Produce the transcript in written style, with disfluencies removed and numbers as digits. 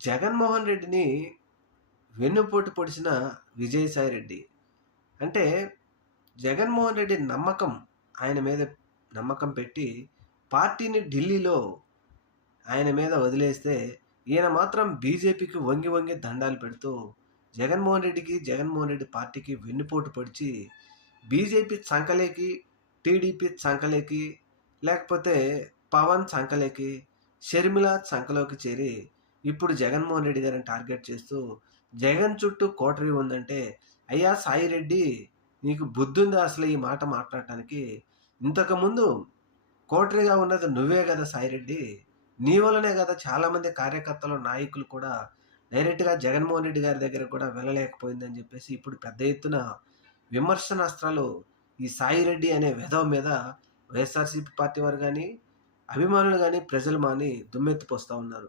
జగన్మోహన్ రెడ్డిని వెన్నుపోటు పొడిచిన విజయసాయి రెడ్డి. అంటే జగన్మోహన్ రెడ్డి ఆయన మీద నమ్మకం పెట్టి పార్టీని ఢిల్లీలో ఆయన మీద వదిలేస్తే ఈయన మాత్రం బీజేపీకి వంగి వంగి దండాలు పెడుతూ జగన్మోహన్ రెడ్డి పార్టీకి వెన్నుపోటు పొడిచి బీజేపీ చంకలేకి, టీడీపీ చంకలేకి, లేకపోతే పవన్ చంకలేకి, షర్మిల చంకలోకి చేరి ఇప్పుడు జగన్మోహన్ రెడ్డి గారిని టార్గెట్ చేస్తూ జగన్ చుట్టూ కోటరీ ఉందంటే, అయ్యా సాయి రెడ్డి, నీకు బుద్ధుందా అసలు ఈ మాట మాట్లాడటానికి? ఇంతకుముందు కోటరీగా ఉన్నది నువ్వే కదా సాయిరెడ్డి. నీ వల్లనే కదా చాలామంది కార్యకర్తలు, నాయకులు కూడా డైరెక్ట్‌గా జగన్మోహన్ రెడ్డి గారి దగ్గరికి కూడా వెళ్ళలేకపోయిందని చెప్పేసి ఇప్పుడు పెద్ద ఎత్తున విమర్శనాస్త్రాలు ఈ సాయిరెడ్డి అనే వెధవ మీద వైఎస్ఆర్‌సీపీ పార్టీ వారు గాని, అభిమానులు గాని, ప్రజలు మాని దుమ్మెత్తి పోస్తా ఉన్నారు.